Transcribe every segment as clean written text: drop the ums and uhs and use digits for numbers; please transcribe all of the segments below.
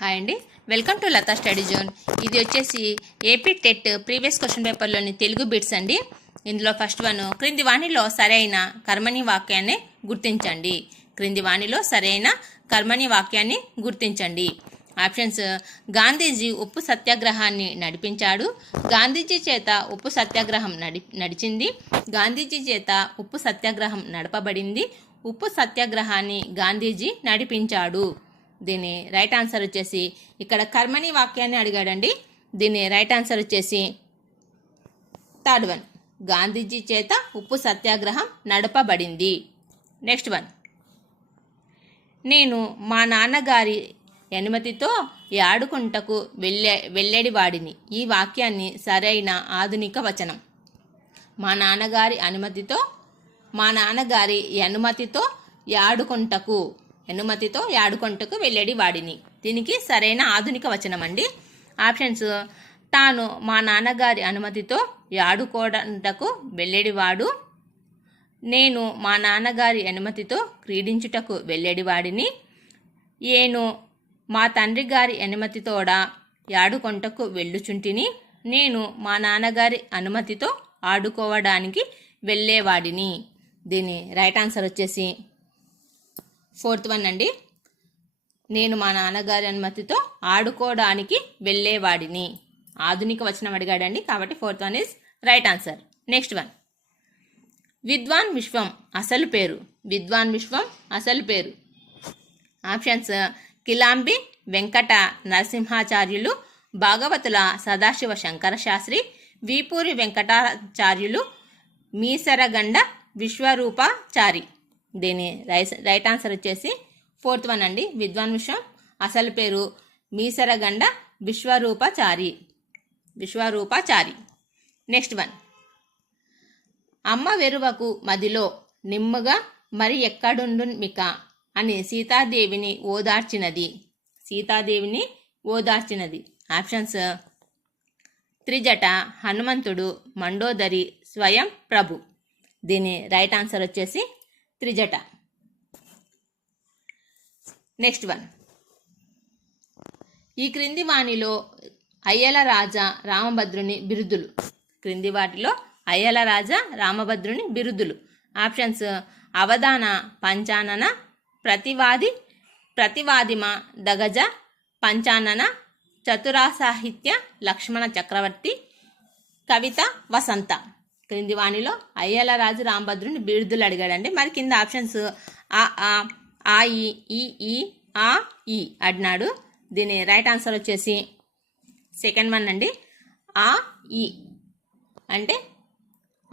Hi అండి, welcome to Latha study zone. ఇది వచ్చేసి ఏపీ టెట్ ప్రీవియస్ క్వశ్చన్ పేపర్లోని తెలుగు బిట్స్ అండి. ఇందులో ఫస్ట్ వన్, క్రింది వాణిలో సరైన కర్మణి వాక్యాన్ని గుర్తించండి. క్రింది వాణిలో సరైన కర్మణి వాక్యాన్ని గుర్తించండి. ఆప్షన్స్: గాంధీజీ ఉప్పు సత్యాగ్రహాన్ని నడిపించాడు. గాంధీజీ చేత ఉప్పు సత్యాగ్రహం నడిచింది. గాంధీజీ చేత ఉప్పు సత్యాగ్రహం నడపబడింది. ఉప్పు సత్యాగ్రహాన్ని గాంధీజీ నడిపించాడు. దీని రైట్ ఆన్సర్ వచ్చేసి, ఇక్కడ కర్మణి వాక్యాన్ని అడిగాడండి. దీని రైట్ ఆన్సర్ వచ్చేసి థర్డ్ వన్, గాంధీజీ చేత ఉప్పు సత్యాగ్రహం నడపబడింది. నెక్స్ట్ వన్, నేను మా నాన్నగారి అనుమతితో యాడుకుంటకు వెళ్ళేడివాడిని. ఈ వాక్యాన్ని సరైన ఆధునిక వచనం. మా నాన్నగారి అనుమతితో యాడుకుంటకు వెళ్ళేడి వాడిని. దీనికి సరైన ఆధునిక వచనం అండి. ఆప్షన్స్: తాను మా నాన్నగారి అనుమతితో యాడుకోవటకు వెళ్ళేడివాడు. నేను మా నాన్నగారి అనుమతితో క్రీడించుటకు వెళ్ళేడివాడిని. నేను మా తండ్రి గారి అనుమతితోడ యాడుకొంటకు వెళ్ళుచుంటిని. నేను మా నాన్నగారి అనుమతితో ఆడుకోవడానికి వెళ్ళేవాడిని. దీని రైట్ ఆన్సర్ వచ్చేసి ఫోర్త్ వన్ అండి. నేను మా నాన్నగారి అనుమతితో ఆడుకోవడానికి వెళ్ళేవాడిని. ఆధునిక వచనం అడిగాడండి, కాబట్టి fourth one is right answer. Next one, విద్వాన్ విశ్వం అసలు పేరు. ఆప్షన్స్: కిలాంబి వెంకట నరసింహాచార్యులు, భాగవతుల సదాశివ శంకర శాస్త్రి, వీపూరి వెంకటాచార్యులు, మీసరగండ విశ్వరూపాచారి. దీని రైట్ ఆన్సర్ వచ్చేసి ఫోర్త్ వన్ అండి. విద్వాన్ విశ్వం అసలు పేరు మీసరగండ విశ్వరూపాచారి. నెక్స్ట్ వన్, అమ్మ వెరువకు మదిలో నిమ్మగా మరి ఎక్కడుండు మిక అని సీతాదేవిని ఓదార్చినది. ఆప్షన్స్: త్రిజట, హనుమంతుడు, మండోదరి, స్వయం ప్రభు. దీని రైట్ ఆన్సర్ వచ్చేసి త్రిజట. నెక్స్ట్ వన్, ఈ క్రింది వాణిలో అయ్యల రాజా రామభద్రుని బిరుదులు. క్రింది వాటిలో అయ్యల రాజా రామభద్రుని బిరుదులు. ఆప్షన్స్: అవధాన, పంచానన, ప్రతివాదిమ, దగజ, పంచానన, చతురాసాహిత్య, లక్ష్మణ చక్రవర్తి, కవిత, వసంత. క్రింది వాణిలో అయ్యల రాజు రామభద్రుని బిరుదులు అడిగాడండి. మరి కింద ఆప్షన్స్ ఆ ఈ అడినాడు. దీని రైట్ ఆన్సర్ వచ్చేసి సెకండ్ వన్ అండి. ఆ ఈ అంటే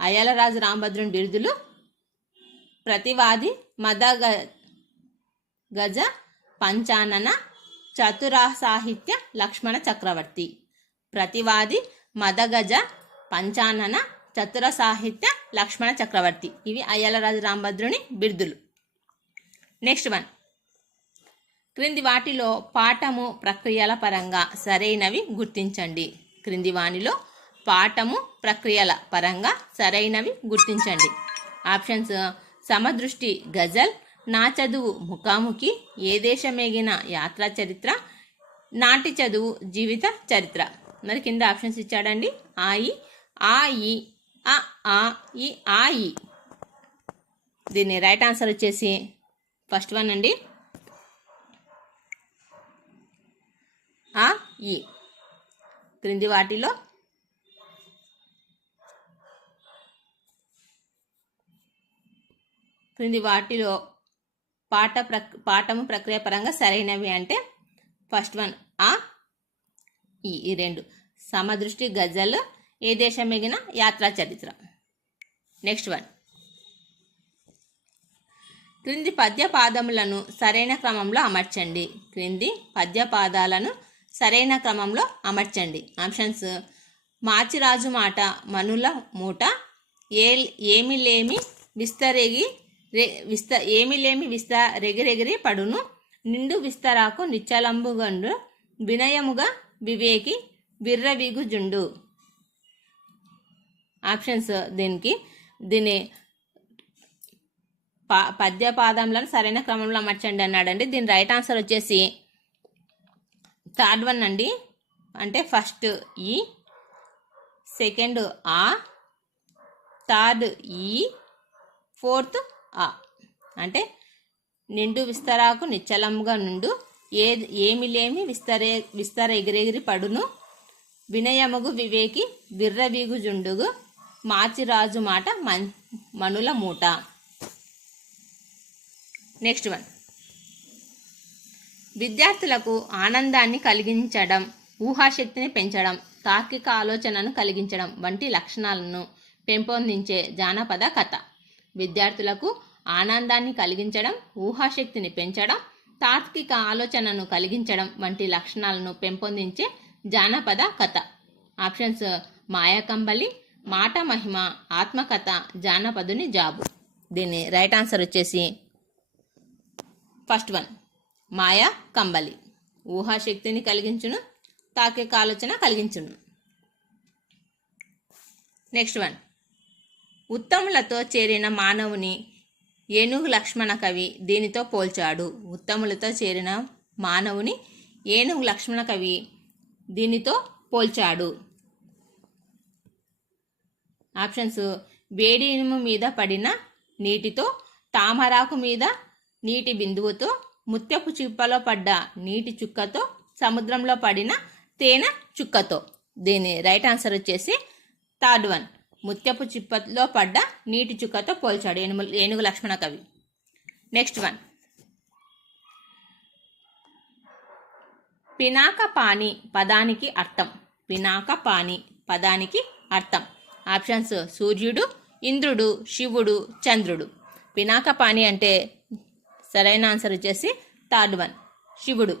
అయ్యల రాజు రామభద్రుని బిరుదులు ప్రతివాది, మద గజ, పంచానన, చతురాసాహిత్య, లక్ష్మణ చక్రవర్తి. ప్రతివాది, మదగజ, పంచానన, చతుర సాహిత్య, లక్ష్మణ చక్రవర్తి. ఇవి అయ్యల రాజు రామభద్రుని బిరుదులు. నెక్స్ట్ వన్, క్రింది వాటిలో పాఠము ప్రక్రియల పరంగా సరైనవి గుర్తించండి. క్రింది వాణిలో పాఠము ప్రక్రియల పరంగా సరైనవి గుర్తించండి. ఆప్షన్స్: సమదృష్టి గజల్, నా చదువు ముఖాముఖి, ఏ దేశమేగిన యాత్రా చరిత్ర, నాటి చదువు జీవిత చరిత్ర. మరి కింద ఆప్షన్స్ ఇచ్చాడండి. ఆయి. దీని రైట్ ఆన్సర్ వచ్చేసి ఫస్ట్ వన్ అండి. ఈ క్రింది వాటిలో పాఠము ప్రక్రియ పరంగా సరైనవి అంటే ఫస్ట్ వన్ ఈ రెండు. సమదృష్టి గజల్, ఏ దేశం మిగిన యాత్రా చరిత్ర. నెక్స్ట్ వన్, క్రింది పద్య పాదములను సరైన క్రమంలో అమర్చండి. క్రింది పద్య పాదాలను సరైన క్రమంలో అమర్చండి. ఆప్షన్స్: మాచిరాజు మాట మనుల మూట, ఏమిలేమి విస్తరెగిరి పడును, నిండు విస్తరాకు నిచ్చలంబుగండు, వినయముగా వివేకి విర్రవిగుజుండు. ఆప్షన్స్ దీని పద్య పాదములను సరైన క్రమంలో అమర్చండి అన్నాడండి. దీని రైట్ ఆన్సర్ వచ్చేసి థర్డ్ వన్ అండి, అంటే ఫస్ట్ ఈ, సెకండ్ ఆ, థర్డ్ ఈ, ఫోర్త్ ఆ. అంటే నిండు విస్తరాకు నిశ్చలముగా నుండు, ఏమి లేమి విస్తర ఎగిరెగిరి పడును, వినయముగు వివేకి విర్రవీగు జుండుగు, మాచిరాజు మాట మనుల మూట. నెక్స్ట్ వన్, విద్యార్థులకు ఆనందాన్ని కలిగించడం, ఊహాశక్తిని పెంచడం, తార్కిక ఆలోచనను కలిగించడం వంటి లక్షణాలను పెంపొందించే జానపద కథ. విద్యార్థులకు ఆనందాన్ని కలిగించడం, ఊహాశక్తిని పెంచడం, తార్కిక ఆలోచనను కలిగించడం వంటి లక్షణాలను పెంపొందించే జానపద కథ. ఆప్షన్స్ మాయాకంబలి, మాట మహిమ, ఆత్మకథ, జానపదుని జాబు. దీని రైట్ ఆన్సర్ వచ్చేసి ఫస్ట్ వన్, మాయా కంబలి. ఊహాశక్తిని కలిగించును, తార్కిక ఆలోచన కలిగించును. నెక్స్ట్ వన్, ఉత్తములతో చేరిన మానవుని ఏనుగు లక్ష్మణ కవి దీనితో పోల్చాడు. ఉత్తములతో చేరిన మానవుని ఏనుగు లక్ష్మణ కవి దీనితో పోల్చాడు. ఆప్షన్స్ వేడి ఇనుము మీద పడిన నీటితో, తామరాకు మీద నీటి బిందువుతో, ముత్యపు చిప్పలో పడ్డ నీటి చుక్కతో, సముద్రంలో పడిన తేనె చుక్కతో. దీని రైట్ ఆన్సర్ వచ్చేసి థర్డ్ వన్, ముత్యపు చిప్పలో పడ్డ నీటి చుక్కతో పోల్చాడు ఏనుగు లక్ష్మణ కవి. నెక్స్ట్ వన్, పినాకపాణి పదానికి అర్థం. పినాకపాణి పదానికి అర్థం. ఆప్షన్స్ సూర్యుడు, ఇంద్రుడు, శివుడు, చంద్రుడు. పినాకపాణి అంటే సరైన ఆన్సర్ వచ్చేసి థర్డ్ వన్, శివుడు.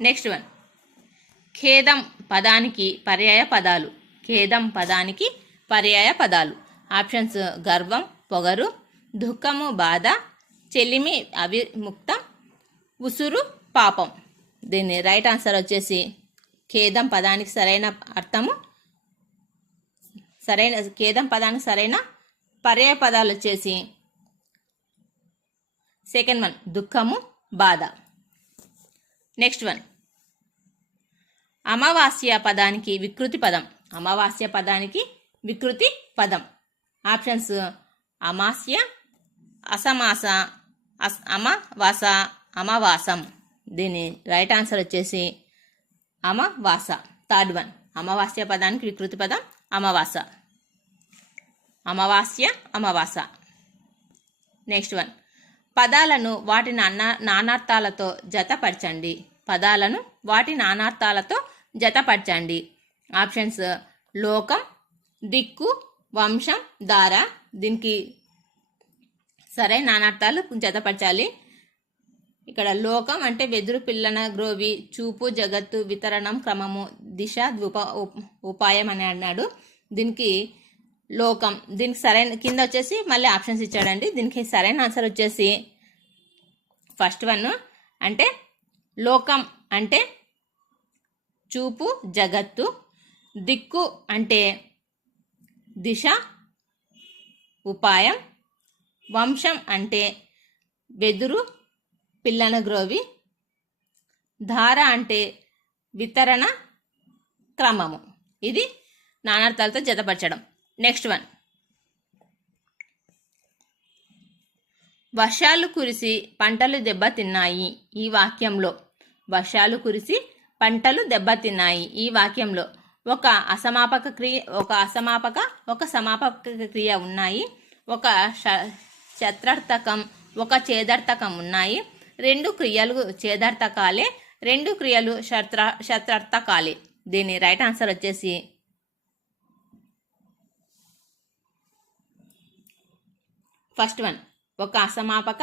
నెక్స్ట్ వన్, ఖేదం పదానికి పర్యాయ పదాలు. ఖేదం పదానికి పర్యాయ పదాలు. ఆప్షన్స్ గర్వం, పొగరు, దుఃఖము, బాధ, చెలిమి, అవిముక్తం, ఉసురు, పాపం. దీని రైట్ ఆన్సర్ వచ్చేసి ఖేదం పదానికి సరైన అర్థము ఖేదం పదానికి సరైన పర్యాయ పదాలు వచ్చేసి సెకండ్ వన్, దుఃఖము, బాధ. నెక్స్ట్ వన్, అమావాస్య పదానికి వికృతి పదం. అమావాస్య పదానికి వికృతి పదం. ఆప్షన్స్ అమాస్య, అసమాస, అమవాస, అమావాసం. దీని రైట్ ఆన్సర్ వచ్చేసి అమావాస, థర్డ్ వన్. అమావాస్య పదానికి వికృతి పదం అమావాస. అమావాస్య, అమావాస. నెక్స్ట్ వన్, పదాలను వాటి నానార్థాలతో జతపరచండి. పదాలను వాటి నానార్థాలతో జతపరచండి. ఆప్షన్స్ లోకం, దిక్కు, వంశం, దార. దీనికి సరైన నానార్థాలు జతపరచాలి. ఇక్కడ లోకం అంటే వెదురు పిల్లన గ్రోవి, చూపు, జగత్తు, వితరణం, క్రమము, దిశ, ఉపాయం అని అన్నాడు. దీనికి లోకం, దీనికి సరైన కింద వచ్చేసి మళ్ళీ ఆప్షన్స్ ఇచ్చాడండి. దీనికి సరైన ఆన్సర్ వచ్చేసి ఫస్ట్ వన్, అంటే లోకం అంటే చూపు, జగత్తు. దిక్కు అంటే దిశ, ఉపాయం. వంశం అంటే వెదురు పిల్లన గ్రోవి. ధార అంటే వితరణ క్రమము. ఇది నానార్థాలతో జతపరచడం. నెక్స్ట్ వన్, వర్షాలు కురిసి పంటలు దెబ్బతిన్నాయి. ఈ వాక్యంలో వర్షాలు కురిసి పంటలు దెబ్బతిన్నాయి. ఈ వాక్యంలో ఒక సమాపక క్రియ ఉన్నాయి. ఒక శత్రార్థకం, ఒక ఛేదార్థకం ఉన్నాయి. రెండు క్రియలు ఛేదార్థకాలే, రెండు క్రియలు శత్రార్థకాలే. దీని రైట్ ఆన్సర్ వచ్చేసి ఫస్ట్ వన్, ఒక అసమాపక,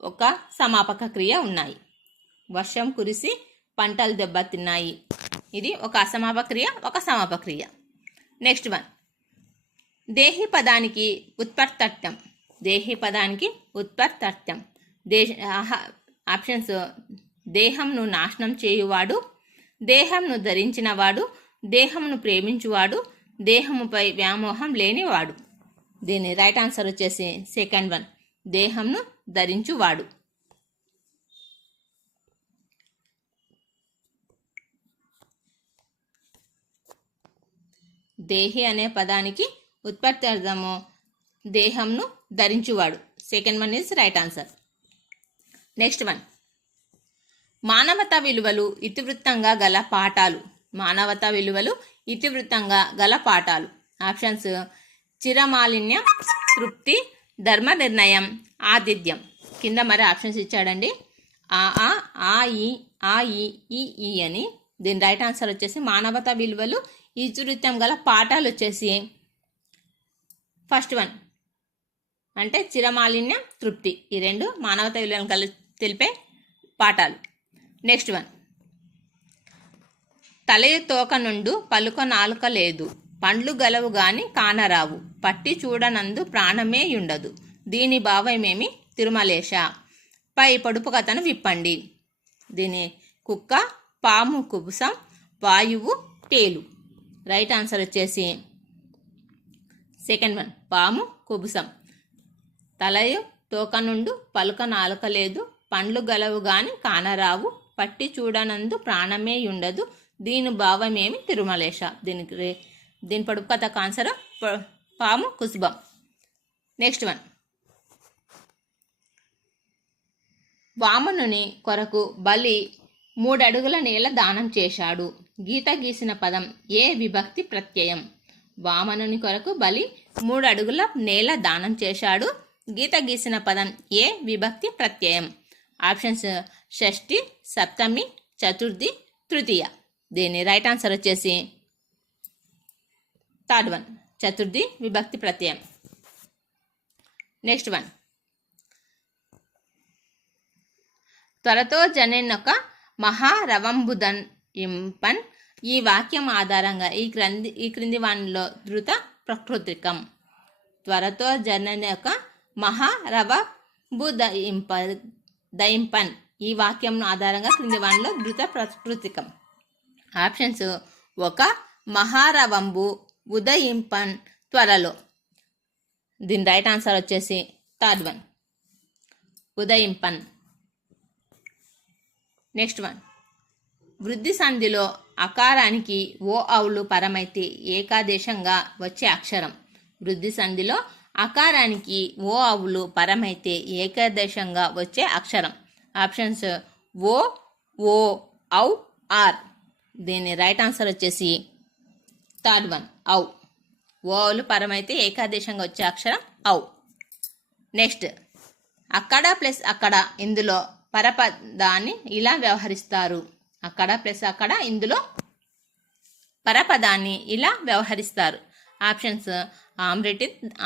ఒక సమాపక క్రియ ఉన్నాయి. వర్షం కురిసి పంటలు దెబ్బతిన్నాయి. ఇది ఒక అసమాపక క్రియ, ఒక సమాపక క్రియ. నెక్స్ట్ వన్, దేహి పదానికి ఉత్పత్తర్థం. దేహి పదానికి ఉత్పత్తర్థం. ఆప్షన్స్ దేహంను నాశనం చేయువాడు, దేహంను ధరించినవాడు, దేహంను ప్రేమించువాడు, దేహముపై వ్యామోహం లేనివాడు. దీని రైట్ ఆన్సర్ వచ్చేసి సెకండ్ వన్, దేహంను ధరించువాడు. దేహి అనే పదానికి ఉత్పత్తి అర్థము దేహంను ధరించువాడు. Second one is right answer. Next one, మానవతా విలువలు ఇతివృత్తంగా గల పాఠాలు. మానవతా విలువలు ఇతివృత్తంగా గల పాఠాలు. ఆప్షన్స్ చిరమాలిన్యం, తృప్తి, ధర్మ నిర్ణయం, ఆతిథ్యం. కింద మరి ఆప్షన్స్ ఇచ్చాడండి. ఆ ఈ అని. దీని రైట్ ఆన్సర్ వచ్చేసి మానవతా విలువలు ఇతివృత్తం గల పాఠాలు వచ్చేసి ఫస్ట్ వన్ అంటే చిరమాలిన్యం, తృప్తి. ఈ రెండు మానవతా విలువలను తెలిపే పాఠాలు. నెక్స్ట్ వన్, తలయు తోక నుండు పలుక నాలుక లేదు, పండ్లు గలవు గాని కానరావు, పట్టి చూడనందు ప్రాణమే యుండదు, దీని భావమేమి తిరుమలేశ. పై పొడుపు కథను విప్పండి. దీని కుక్క, పాము కుబుసం, వాయువు తేలు. రైట్ ఆన్సర్ వచ్చేసి సెకండ్ వన్ పాము కుబుసం. తలయు తోక నుండు పలుక నాలుక లేదు, పండ్లు గలవు గాని కానరావు, పట్టి చూడనందు ప్రాణమే యుండదు, దీని భావమేమి తిరుమలేశ. దీని పొడుపు కథకు ఆన్సర్ పాము కుసుబం. నెక్స్ట్ వన్, వామనుని కొరకు బలి 3 అడుగుల నేల దానం చేశాడు. గీత గీసిన పదం ఏ విభక్తి ప్రత్యయం. వామనుని కొరకు బలి 3 అడుగుల నేల దానం చేశాడు. గీత గీసిన పదం ఏ విభక్తి ప్రత్యయం. ఆప్షన్స్ షష్ఠి, సప్తమి, చతుర్థి, తృతీయ. దీని రైట్ ఆన్సర్ వచ్చేసి థర్డ్ వన్ చతుర్థి విభక్తి ప్రత్యయం. నెక్స్ట్ వన్, త్వరతో జనెనొక మహారవంబుదన్ ఇంపన్. ఈ వాక్యం ఆధారంగా ఈ క్రింది వానిలో ధృత ప్రకృతికం. త్వరతో జనెనొక మహారవంబుదయింపన్. ఈ వాక్యం ఆధారంగా క్రింది వానిలో ధృత ప్రకృతికం. ఆప్షన్స్ ఒక మహారవంబు ఉదయింపన్ త్వరలో. దీని రైట్ ఆన్సర్ వచ్చేసి థర్డ్ వన్ ఉదయింపన్. నెక్స్ట్ వన్, వృద్ధి సంధిలో అకారానికి ఓ ఔలు పరమైతే ఏకాదేశంగా వచ్చే అక్షరం. వృద్ధి సంధిలో అకారానికి ఓ ఔలు పరమైతే ఏకాదేశంగా వచ్చే అక్షరం. ఆప్షన్స్ ఓ, ఔ, ఆర్. దీని రైట్ ఆన్సర్ వచ్చేసి థర్డ్ వన్ ఔ. ఓలు పరమైతే ఏకాదేశంగా వచ్చే అక్షరం ఔ. నెక్స్ట్, అక్కడ ప్లస్ అక్కడ ఇందులో పరపదాన్ని ఇలా వ్యవహరిస్తారు. అక్కడ ప్లస్ అక్కడ ఇందులో పరపదాన్ని ఇలా వ్యవహరిస్తారు. ఆప్షన్స్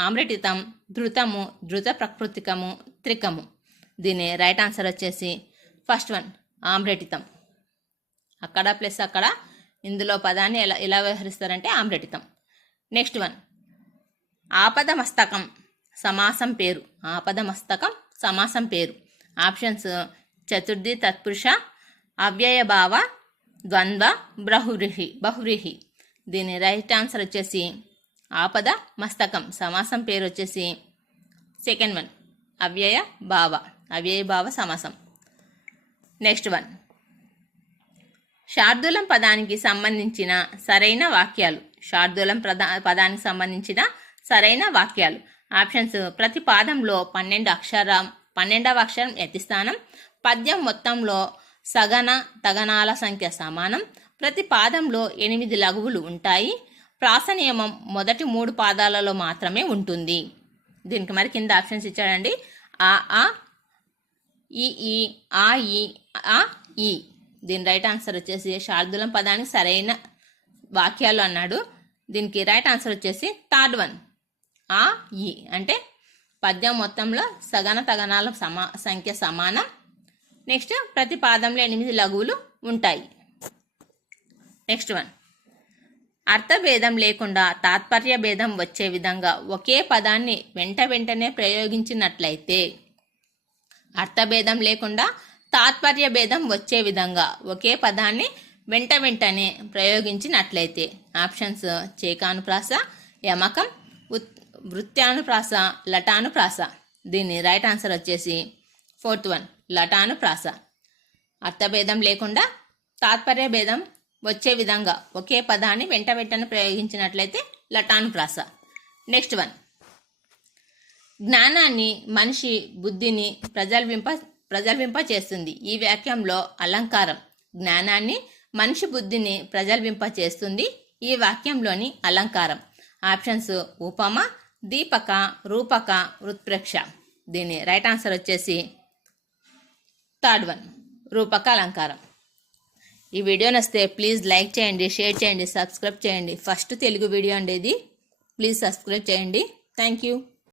ఆమ్రటితం, ధృతము, ధృత ప్రకృతికము, త్రికము. దీని రైట్ ఆన్సర్ వచ్చేసి ఫస్ట్ వన్ ఆమ్రటితం. అక్కడ ప్లస్ అక్కడ ఇందులో పదాన్ని ఎలా వ్యవహరిస్తారంటే ఆమ్రటితం. నెక్స్ట్ వన్, ఆపద మస్తకం సమాసం పేరు. ఆపద మస్తకం సమాసం పేరు. ఆప్షన్స్ చతుర్థి తత్పురుష, అవ్యయభావ, ద్వంద్వ, బహువ్రీహి. దీని రైట్ ఆన్సర్ వచ్చేసి ఆపద మస్తకం సమాసం పేరు వచ్చేసి సెకండ్ వన్ అవ్యయభావ సమాసం. నెక్స్ట్ వన్, శార్దూలం పదానికి సంబంధించిన సరైన వాక్యాలు. శార్దూలం పదానికి సంబంధించిన సరైన వాక్యాలు. ఆప్షన్స్ ప్రతి పాదంలో 12వ అక్షరం యతిస్థానం. పద్యం మొత్తంలో సగన తగనాల సంఖ్య సమానం. ప్రతి పాదంలో 8 లఘువులు ఉంటాయి. ప్రాస నియమం మొదటి 3 పాదాలలో మాత్రమే ఉంటుంది. దీనికి మరి కింద ఆప్షన్స్ ఇచ్చాడండి. ఆ, ఈ, ఆ, ఈ. దీని రైట్ ఆన్సర్ వచ్చేసి శార్దూలం పదానికి సరైన వాక్యాలు అన్నాడు. దీనికి రైట్ ఆన్సర్ వచ్చేసి థర్డ్ వన్ ఆ, ఈ. అంటే పద్యం మొత్తంలో సగన తగనాల సంఖ్య సమానం. నెక్స్ట్ ప్రతి పాదంలో 8 లఘువులు ఉంటాయి. నెక్స్ట్ వన్, అర్థభేదం లేకుండా తాత్పర్య భేదం వచ్చే విధంగా ఒకే పదాన్ని వెంటనే ప్రయోగించినట్లయితే. అర్థభేదం లేకుండా తాత్పర్య భేదం వచ్చే విధంగా ఒకే పదాన్ని వెంటనే ప్రయోగించినట్లయితే. ఆప్షన్స్ చేకానుప్రాస, యమకం, వృత్యానుప్రాస, లటానుప్రాస. దీని రైట్ ఆన్సర్ వచ్చేసి ఫోర్త్ వన్ లటానుప్రాస. అర్థభేదం లేకుండా తాత్పర్య భేదం వచ్చే విధంగా ఒకే పదాన్ని వెంట వెంటనే ప్రయోగించినట్లయితే లటానుప్రాస. నెక్స్ట్ వన్, జ్ఞానాన్ని మనిషి బుద్ధిని ప్రజల్వింప చేస్తుంది. ఈ వాక్యంలో అలంకారం. జ్ఞానాన్ని మనిషి బుద్ధిని ప్రజల్వింప చేస్తుంది. ఈ వాక్యంలోని అలంకారం. ఆప్షన్స్ ఉపమ, దీపక, రూపక, ఉత్ప్రేక్ష. దీని రైట్ ఆన్సర్ వచ్చేసి థర్డ్ వన్, రూపక అలంకారం. ఈ వీడియో నచ్చితే ప్లీజ్ లైక్ చేయండి, షేర్ చేయండి, సబ్స్క్రైబ్ చేయండి. ఫస్ట్ తెలుగు వీడియో అండి ఇది. ప్లీజ్ సబ్స్క్రైబ్ చేయండి. Thank you.